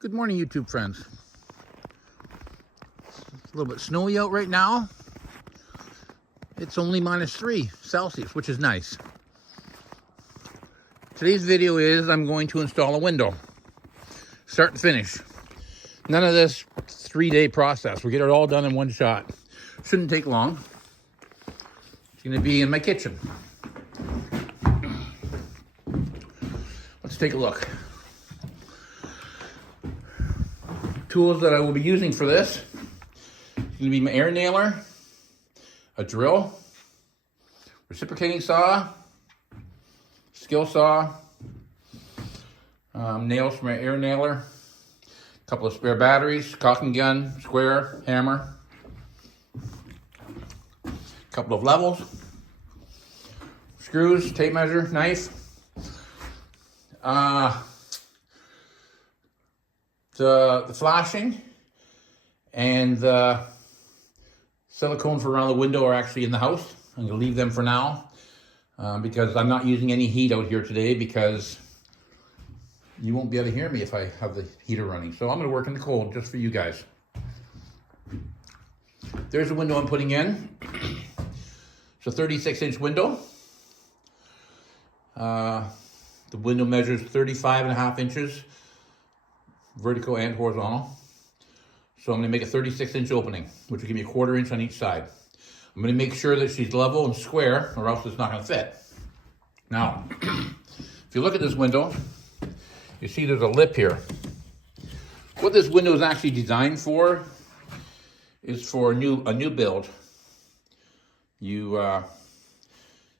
Good morning, YouTube friends. It's a little bit snowy out right now. It's only -3 Celsius, which is nice. Today's video is I'm going to install a window. Start to finish. None of this 3-day process. We'll get it all done in one shot. Shouldn't take long. It's going to be in my kitchen. Let's take a look. Tools that I will be using for this is going to be my air nailer, a drill, reciprocating saw, skill saw, nails for my air nailer, a couple of spare batteries, caulking gun, square, hammer, a couple of levels, screws, tape measure, knife, the flashing and the silicone for around the window are actually in the house. I'm going to leave them for now because I'm not using any heat out here today because you won't be able to hear me if I have the heater running. So I'm going to work in the cold just for you guys. There's the window I'm putting in. It's a 36-inch window. The window measures 35.5 inches. Vertical and horizontal. So I'm going to make a 36-inch opening, which will give me a 1/4 inch on each side. I'm going to make sure that she's level and square, or else it's not going to fit. Now, if you look at this window, you see there's a lip here. What this window is actually designed for is for a new build. You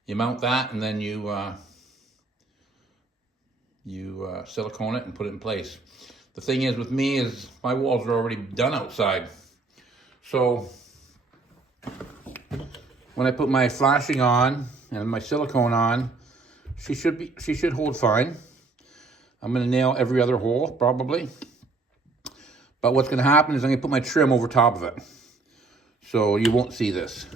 mount that, and then you silicone it and put it in place. The thing is with me is my walls are already done outside. So when I put my flashing on and my silicone on, she should hold fine. I'm going to nail every other hole probably. But what's going to happen is I'm going to put my trim over top of it. So you won't see this.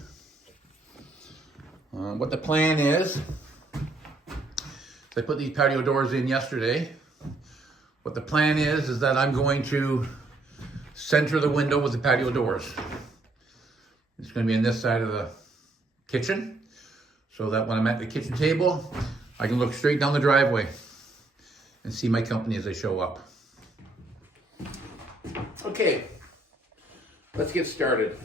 What the plan is I put these patio doors in yesterday. What the plan is that I'm going to center the window with the patio doors. It's going to be on this side of the kitchen, so that when I'm at the kitchen table, I can look straight down the driveway and see my company as they show up. Okay, let's get started.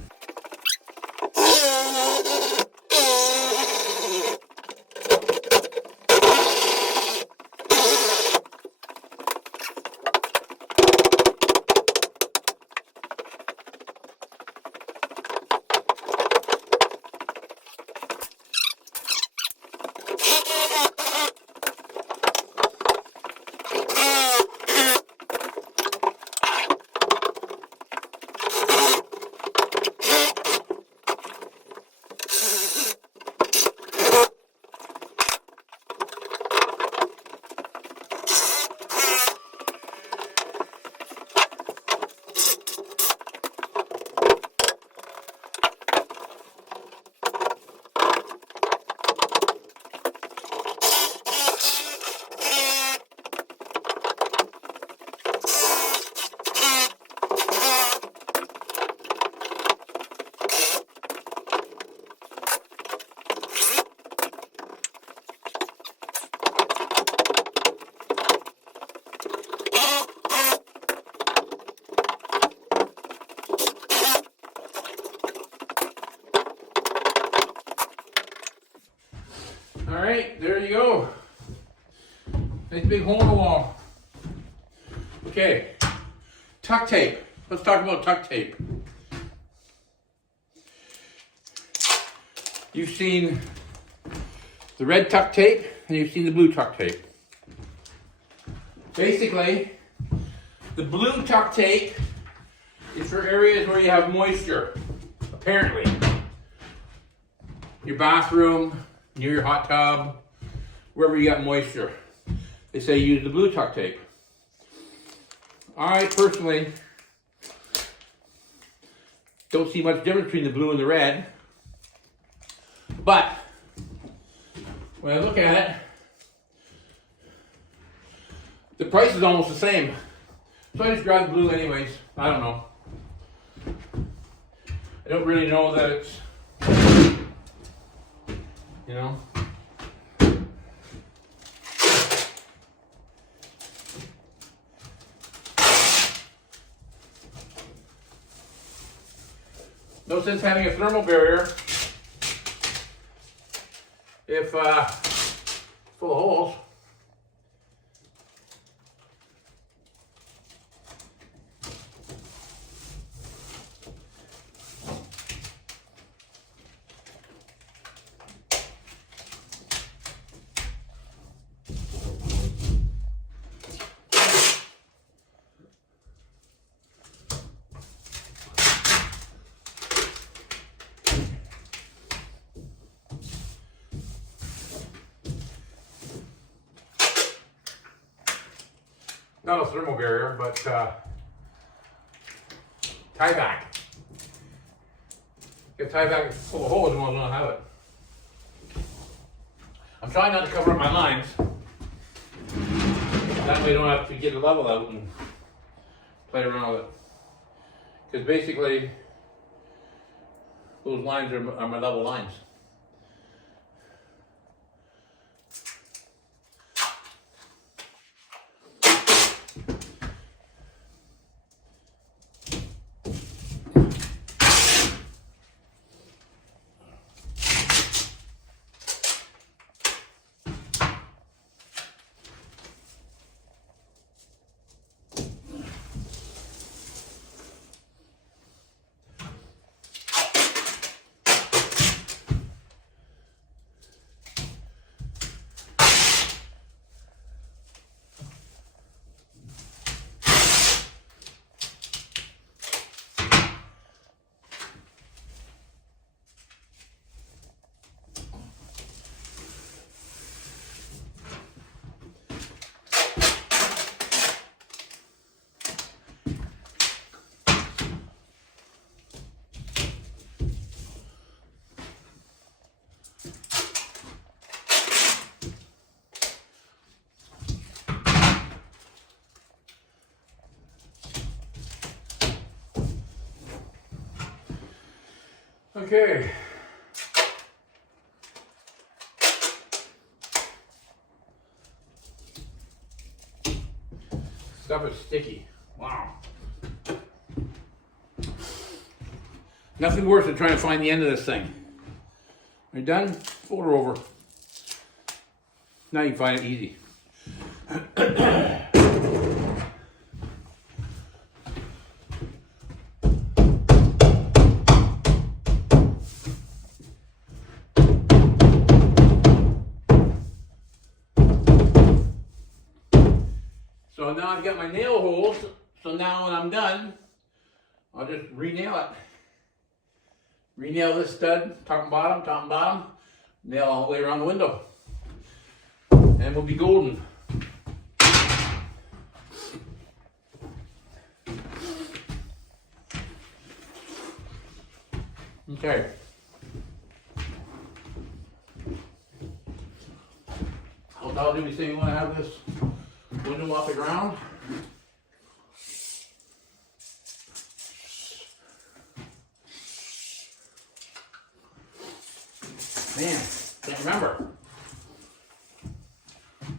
All right, there you go. Nice big hole in the wall. Okay, tuck tape. Let's talk about tuck tape. You've seen the red tuck tape and you've seen the blue tuck tape. Basically, the blue tuck tape is for areas where you have moisture, apparently. Your bathroom, near your hot tub, wherever you got moisture. They say use the blue tuck tape. I personally don't see much difference between the blue and the red, but when I look at it, the price is almost the same. So I just grabbed the blue anyways. I don't know. I don't really know that it's, you know. No sense having a thermal barrier if full of holes. Not a thermal barrier, but tie back. If tie back is full of holes, you won't have it. I'm trying not to cover up my lines. That way I don't have to get a level out and play around with it. Because basically, those lines are my level lines. Okay. Stuff is sticky. Wow. Nothing worse than trying to find the end of this thing. Are you done? Fold her over. Now you can find it easy. So now I've got my nail holes, so now when I'm done, I'll just re-nail it. Re-nail this stud, top and bottom, nail all the way around the window. And we'll be golden. Okay. I'll do the same when I have this window off the ground. Man, can't remember.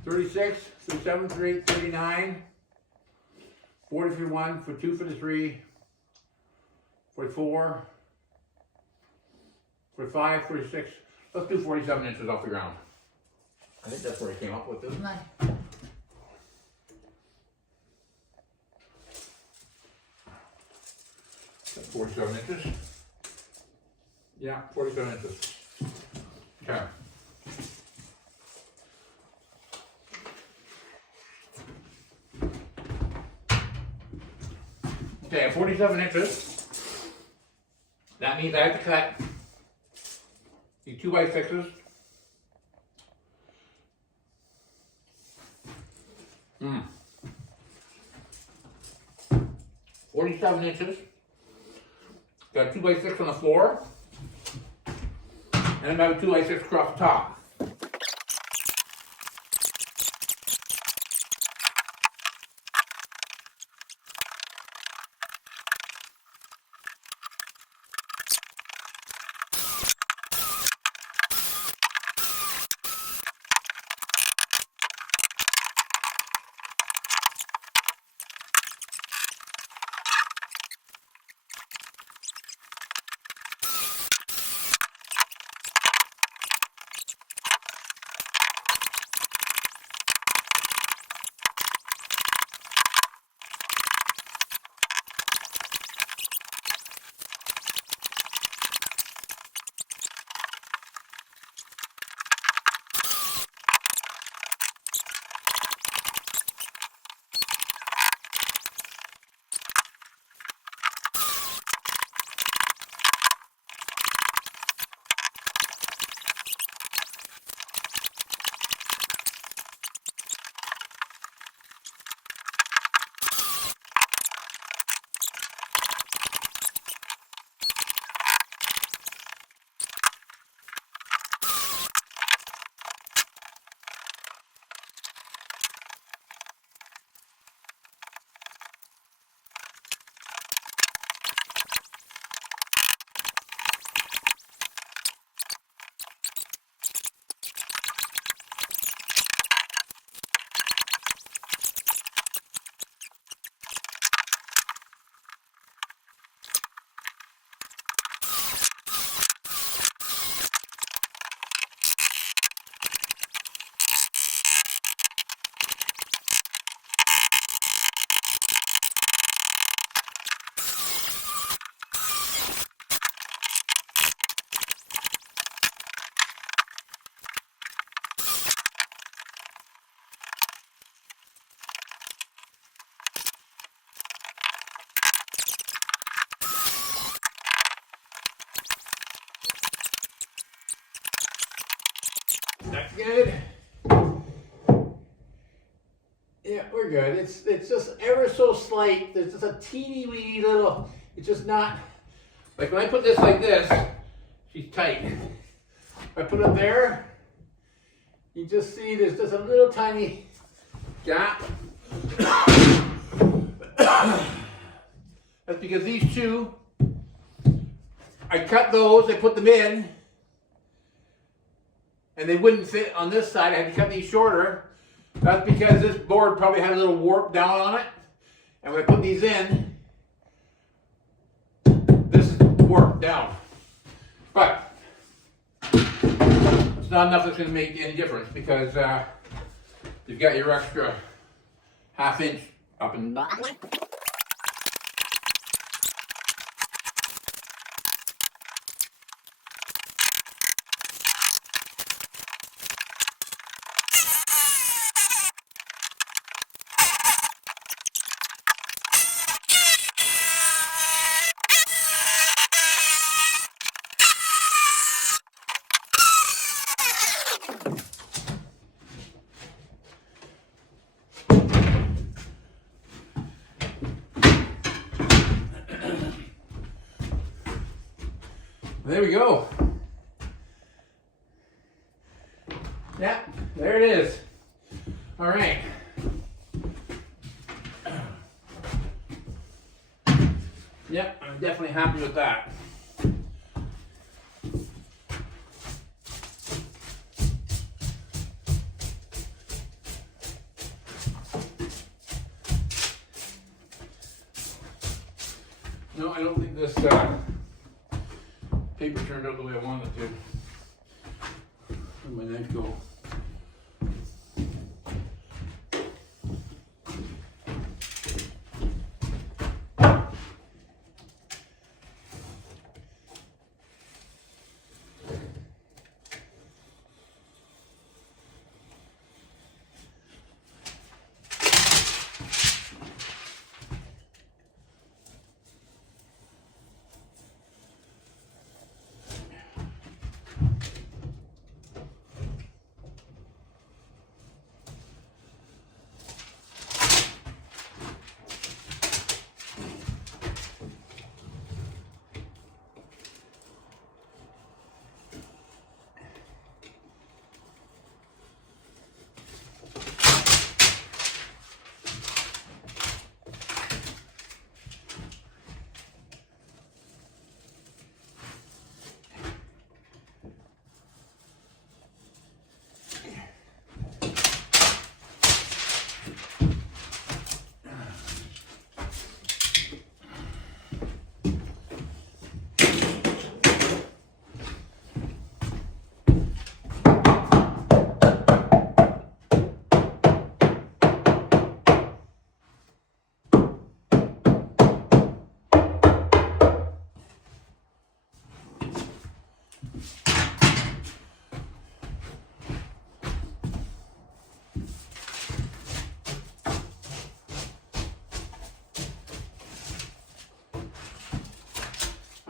36, 37, 38, 39, 40 for 1, for 2 for the 3, 44, 45, 46. Let's do 47 inches off the ground. I think that's what I came up with, isn't I? 47 inches. Yeah, 47 inches. Okay. Okay, 47 inches. That means I have to cut the 2x6s. 47 inches. Got 2x6 on the floor. And about 2x6 across the top. That's good. Yeah, we're good. It's just ever so slight. There's just a teeny weeny little, it's just not, like when I put this like this, she's tight. If I put it there, you just see there's just a little tiny gap. That's because these two, I cut those, I put them in, and they wouldn't fit on this side. I had to cut these shorter. That's because this board probably had a little warp down on it. And when I put these in, this is warped down. But it's not enough that's going to make any difference because you've got your extra ½ inch up and down. There we go. Yeah, there it is. All right. Yep, I'm definitely happy with that. No, I don't think this paper turned out the way I wanted it to. Where'd my knife go?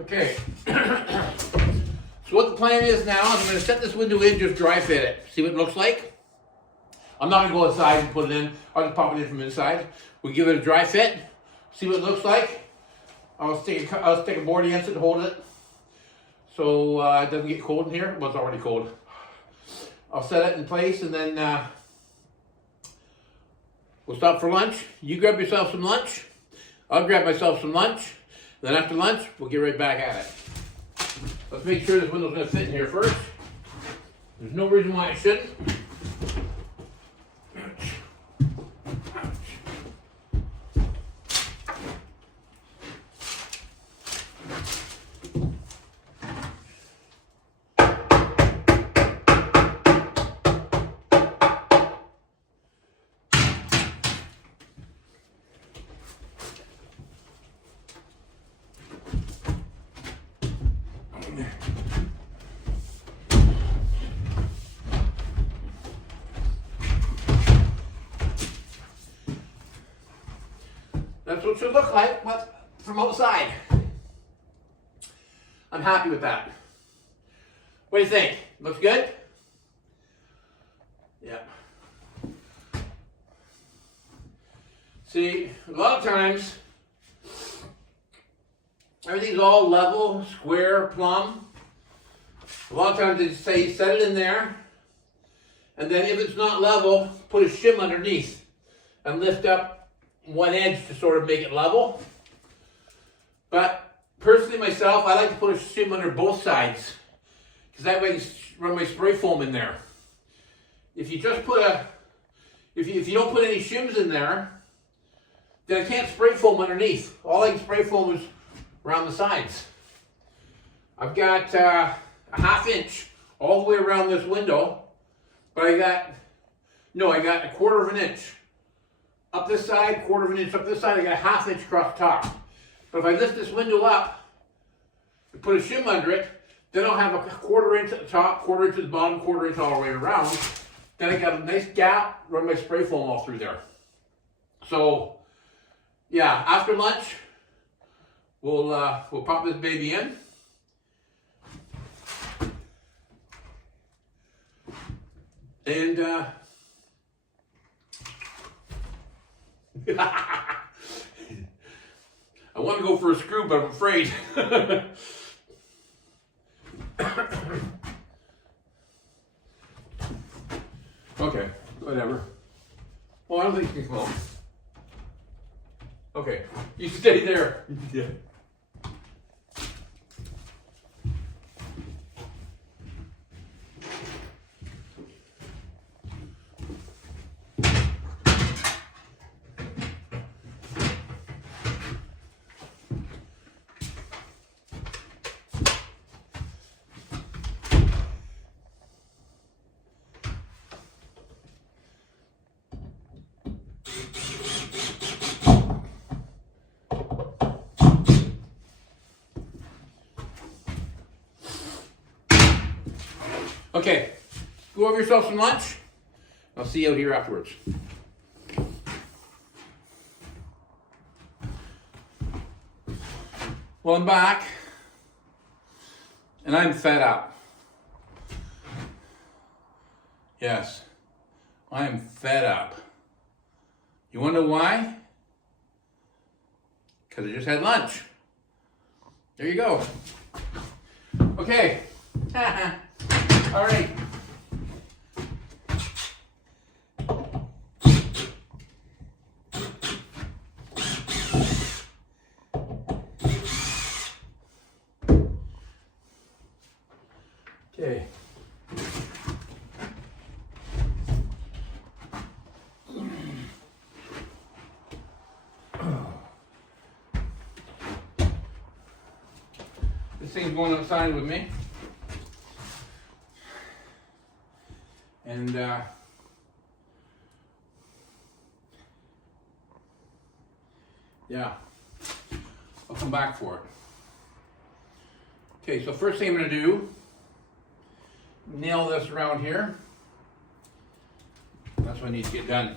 Okay, so what the plan is now is I'm going to set this window in, just dry fit it, see what it looks like. I'm not going to go inside and put it in, I'll just pop it in from inside. We'll give it a dry fit, see what it looks like. I'll stick a board against it to hold it so it doesn't get cold in here. Well, it's already cold. I'll set it in place and then we'll stop for lunch. You grab yourself some lunch, I'll grab myself some lunch. Then after lunch, we'll get right back at it. Let's make sure this window's going to fit in here first. There's no reason why it shouldn't. That's what it should look like, but from outside. I'm happy with that. What do you think? Looks good? See, a lot of times, everything's all level, square, plumb. A lot of times they say set it in there, and then if it's not level, put a shim underneath and lift up one edge to sort of make it level. But personally myself, I like to put a shim under both sides, because that way I can run my spray foam in there. If you just put if you don't put any shims in there, then I can't spray foam underneath. All I can spray foam is around the sides. I've got a ½ inch all the way around this window, but I got a quarter of an inch up this side, quarter of an inch up this side. I got a ½ inch across the top. But if I lift this window up and put a shim under it, then I'll have a quarter inch at the top, quarter inch at the bottom, quarter inch all the way around. Then I got a nice gap, run my spray foam all through there. So yeah, after lunch, we'll pop this baby in. And I want to go for a screw, but I'm afraid. Okay, whatever. Well, I don't think you can come home. Okay, you stay there. Yeah. Okay, go have yourself some lunch. I'll see you out here afterwards. Well, I'm back, and I'm fed up. Yes, I am fed up. You want to know why? Because I just had lunch. There you go. Okay. All right. Okay. This thing's going outside with me. And yeah, I'll come back for it. Okay, so first thing I'm going to do, nail this around here. That's what I need to get done.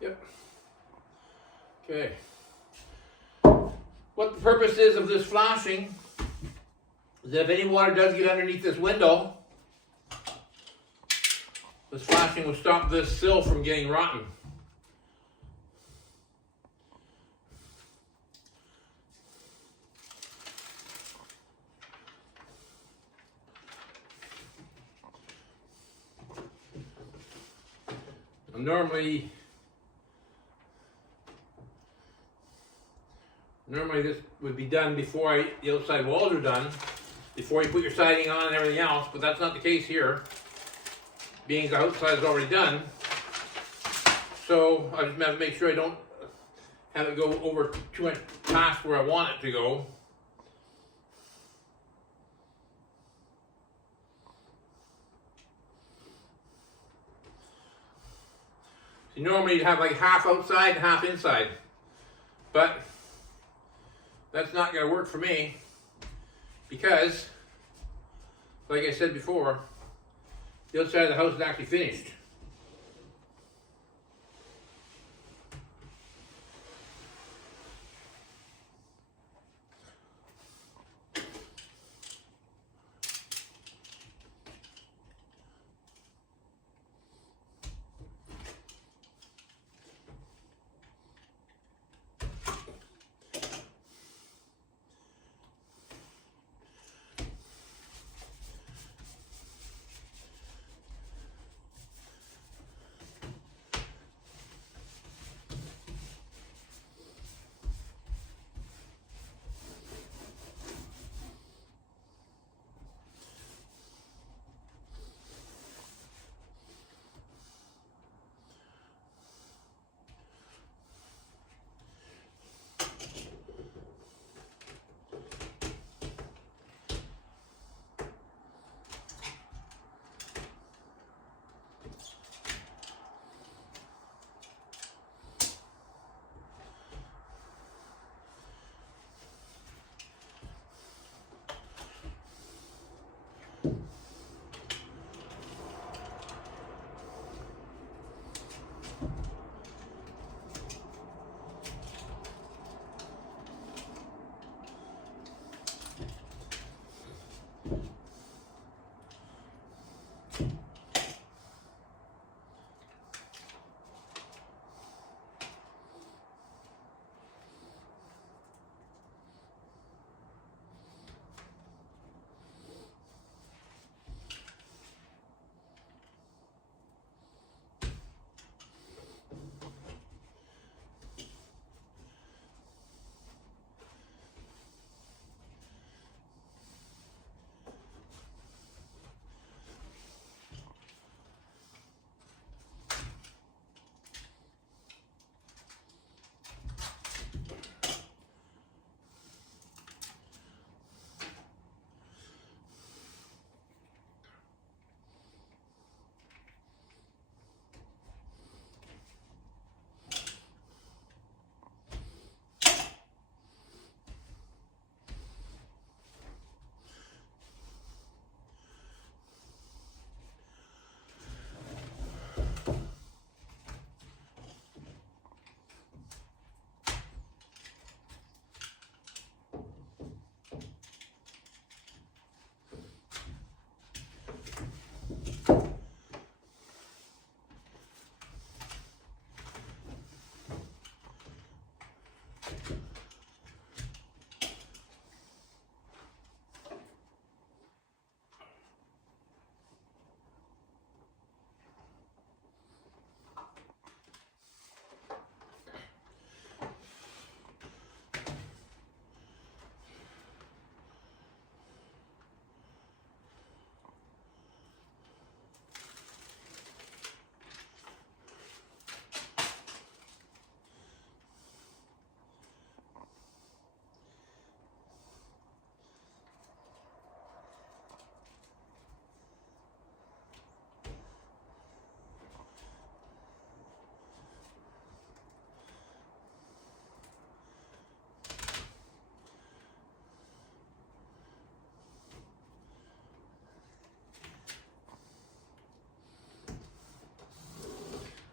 Yep. Okay. What the purpose is of this flashing is that if any water does get underneath this window, this flashing will stop this sill from getting rotten. Normally this would be done before the outside walls are done, before you put your siding on and everything else, but that's not the case here, being the outside is already done. So I just have to make sure I don't have it go over too much past where I want it to go. So normally you'd have like half outside and half inside, but that's not going to work for me because, like I said before, the outside of the house is actually finished.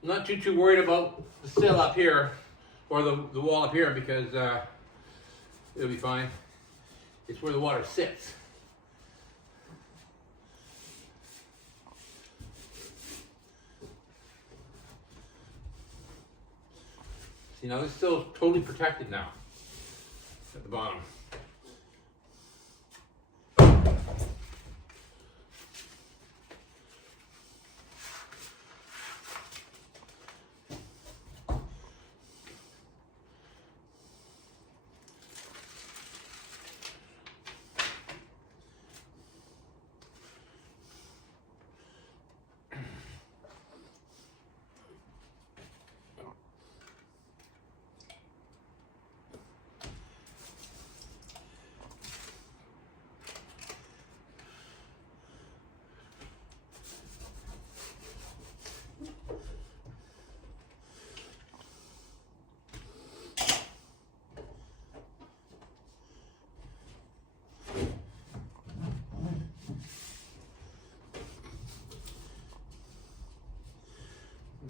I'm not too worried about the sill up here, or the wall up here, because it'll be fine. It's where the water sits. See, now this sill is totally protected now at the bottom.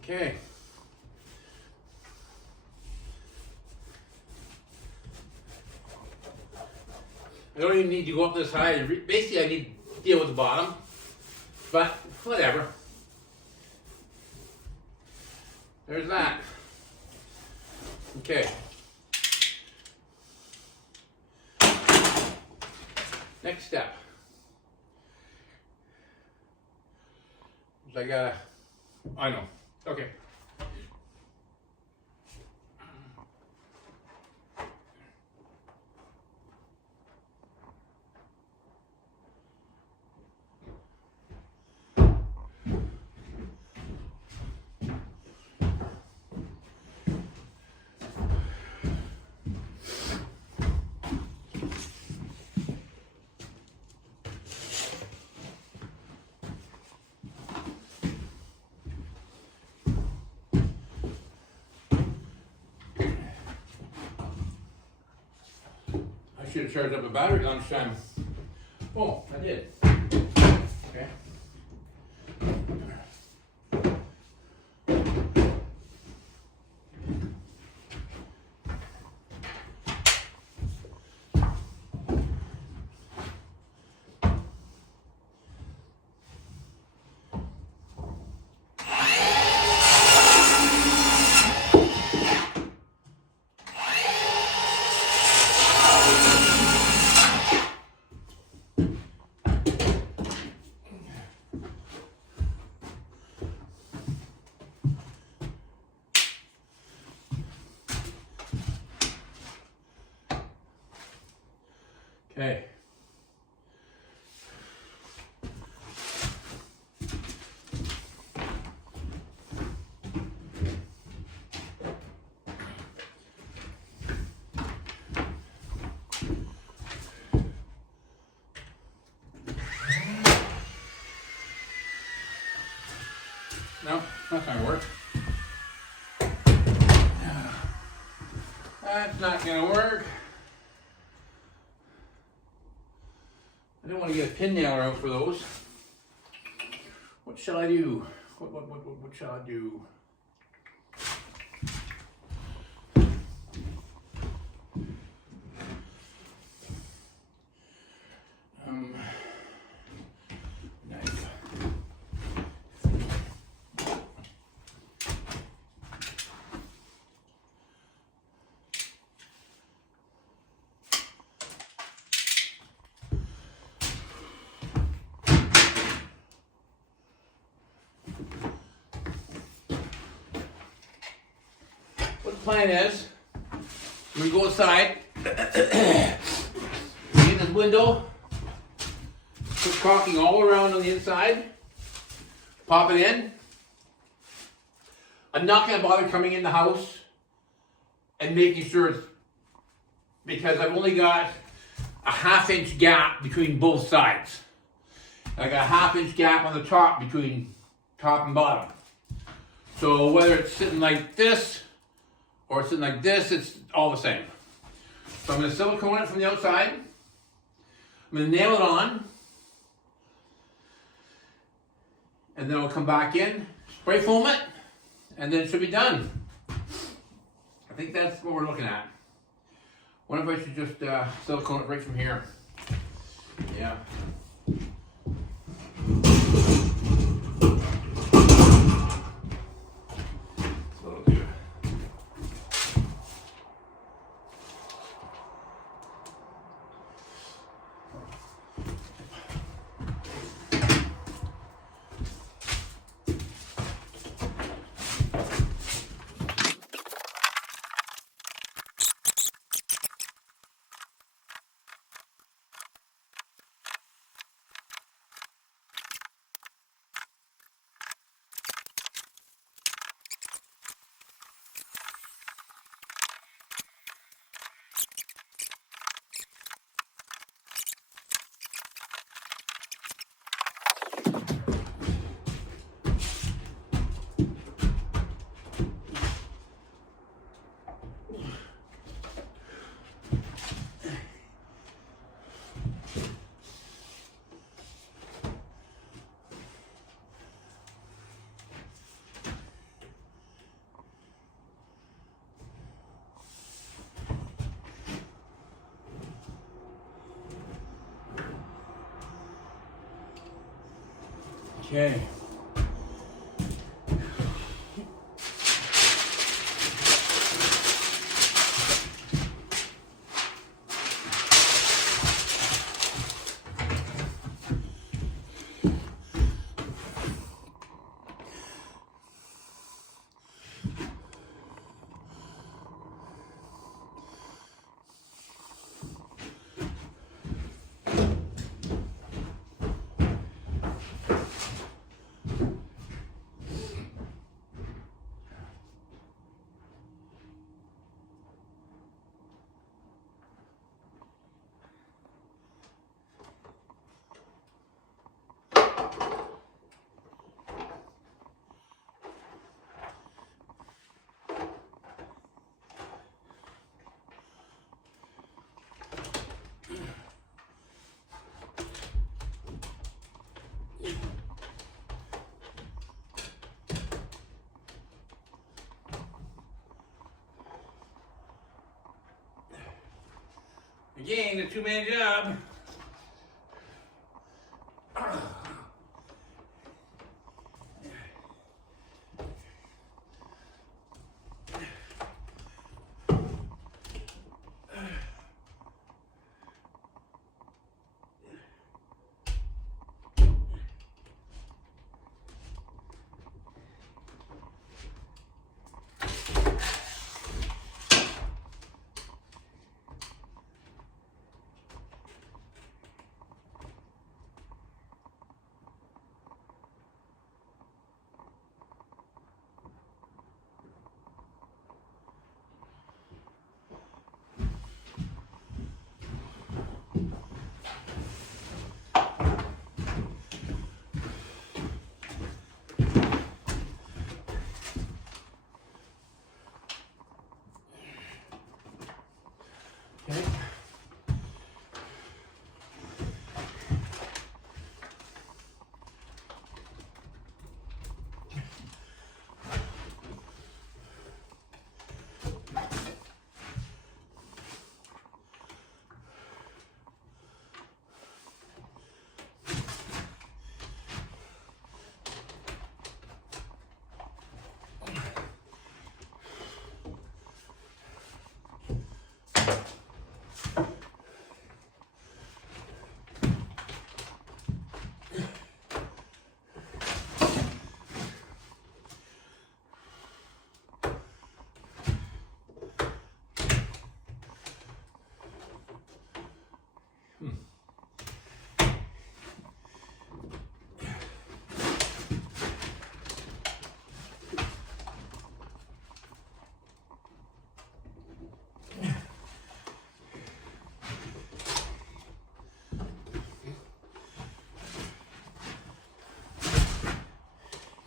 Okay. I don't even need to go up this high. Basically, I need to deal with the bottom, but whatever. There's that. Okay. Next step. I know. Okay. I should have charged up a battery lunchtime. Oh, I did. Okay. Okay. No, that's not gonna work. That's not gonna work. I don't want to get a pin nailer out for those. What shall I do? What shall I do? Knife. What the plan is, we go outside, get this window, put caulking all around on the inside, pop it in. I'm not going to bother coming in the house and making sure it's, because I've only got a 1/2 inch gap between both sides. I got a 1/2 inch gap on the top between top and bottom. So whether it's sitting like this or sitting like this, it's all the same. So I'm going to silicone it from the outside. I'm going to nail it on. And then I'll come back in, spray foam it, And then it should be done. I think that's what we're looking at. Wonder if I should just silicone it right from here. Yeah. So I'll do. Okay. Again, a two-man job. Okay.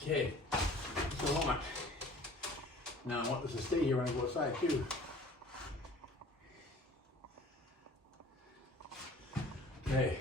Okay, so on. Now I want this to stay here when I go outside too. Okay.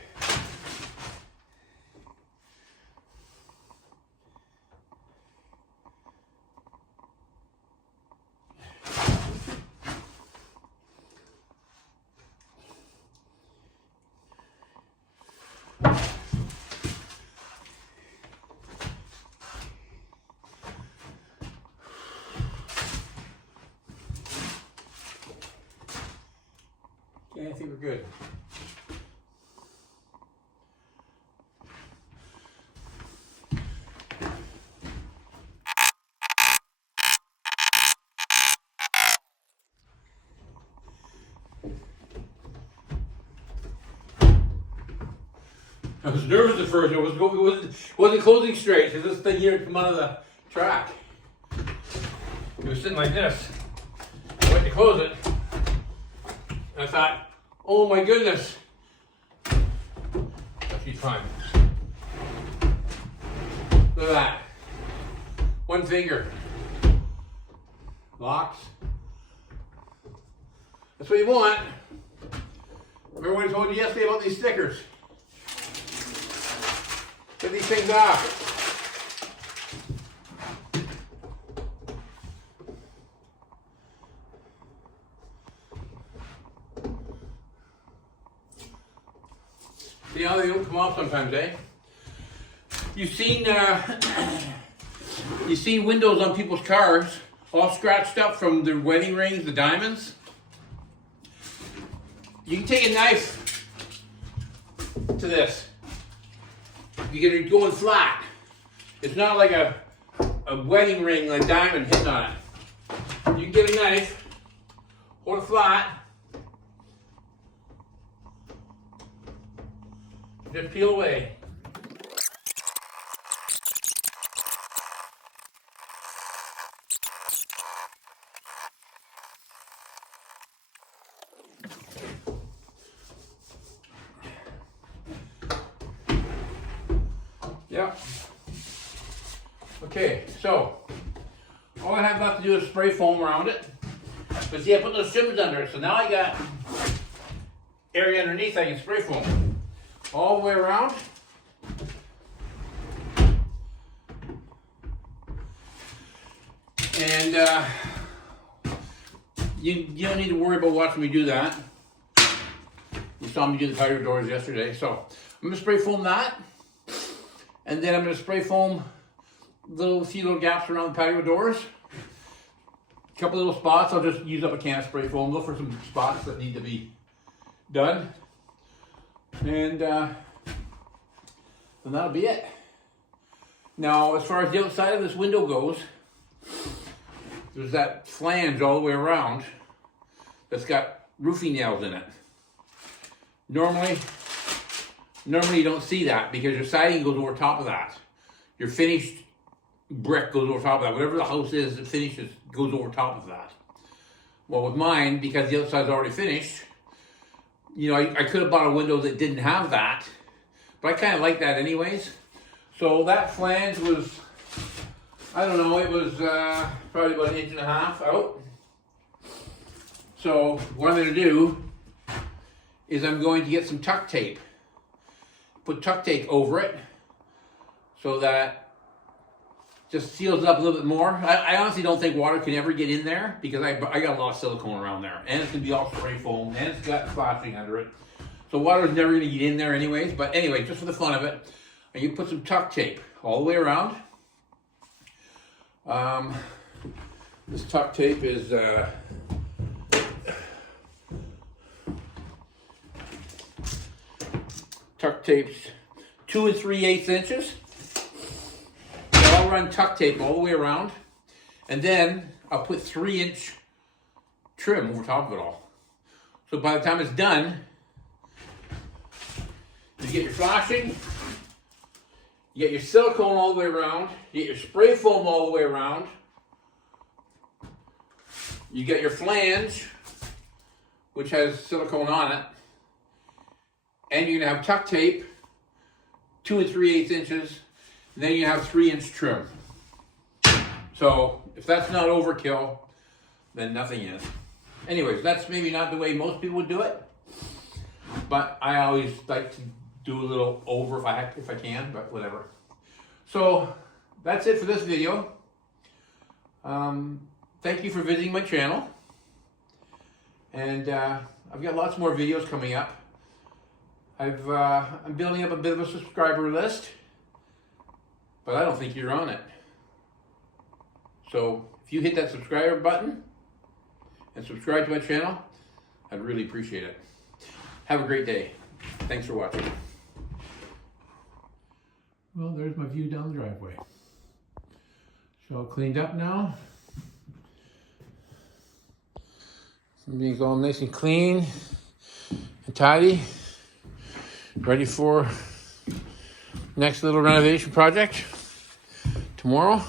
Yeah, I think we're good. I was nervous at first. It wasn't closing straight because this thing here had come out of the track. It was sitting like this. I went to close it. And I thought, oh my goodness. But she's fine. Look at that. One finger. Locks. That's what you want. Remember what I told you yesterday about these stickers? Get these things off. See how they don't come off sometimes, eh? You've seen windows on people's cars all scratched up from their wedding rings, the diamonds. You can take a knife to this. You get it going flat. It's not like a wedding ring, a diamond hitting on it. You can get a knife, hold it flat, just peel away. Yeah. Okay, so all I have left to do is spray foam around it. But see, I put those shims under it, so now I got area underneath I can spray foam all the way around. And you don't need to worry about watching me do that. You saw me do the patio doors yesterday, so I'm gonna spray foam that. And then I'm going to spray foam a few little gaps around the patio doors. A couple little spots. I'll just use up a can of spray foam. Look for some spots that need to be done. And then that'll be it. Now, as far as the outside of this window goes, there's that flange all the way around that's got roofing nails in it. Normally you don't see that because your siding goes over top of that. Your finished brick goes over top of that. Whatever the house is that finishes goes over top of that. Well, with mine, because the outside's already finished, you know, I could have bought a window that didn't have that, but I kind of like that anyways. So that flange was, I don't know, it was probably about 1.5 inches out. So what I'm going to do is I'm going to get some tuck tape. Put tuck tape over it so that just seals it up a little bit more. I honestly don't think water can ever get in there because I got a lot of silicone around there, and it's gonna be all spray foam, and it's got flashing under it, so water's never gonna get in there anyways. But anyway, just for the fun of it, and you put some tuck tape all the way around. This tuck tape is tuck tape's 2 3/8 inches. So I'll run tuck tape all the way around, and then I'll put 3-inch trim over top of it all. So by the time it's done, you get your flashing, you get your silicone all the way around, you get your spray foam all the way around, you get your flange, which has silicone on it, and you're gonna have tuck tape, 2 3/8 inches, and then you have 3-inch trim. So if that's not overkill, then nothing is. Anyways, that's maybe not the way most people would do it, but I always like to do a little over if I can, but whatever. So that's it for this video. Thank you for visiting my channel, and I've got lots more videos coming up. I'm building up a bit of a subscriber list, but I don't think you're on it. So if you hit that subscribe button and subscribe to my channel, I'd really appreciate it. Have a great day. Thanks for watching. Well, there's my view down the driveway. It's all cleaned up now. Everything's all nice and clean and tidy. Ready for next little renovation project tomorrow.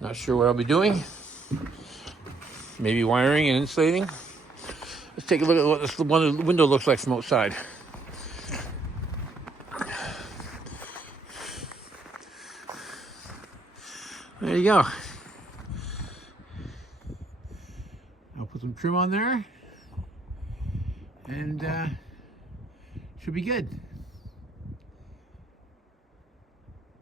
Not sure what I'll be doing. Maybe wiring and insulating. Let's take a look at what this window looks like from outside. There you go. I'll put some trim on there and should be good.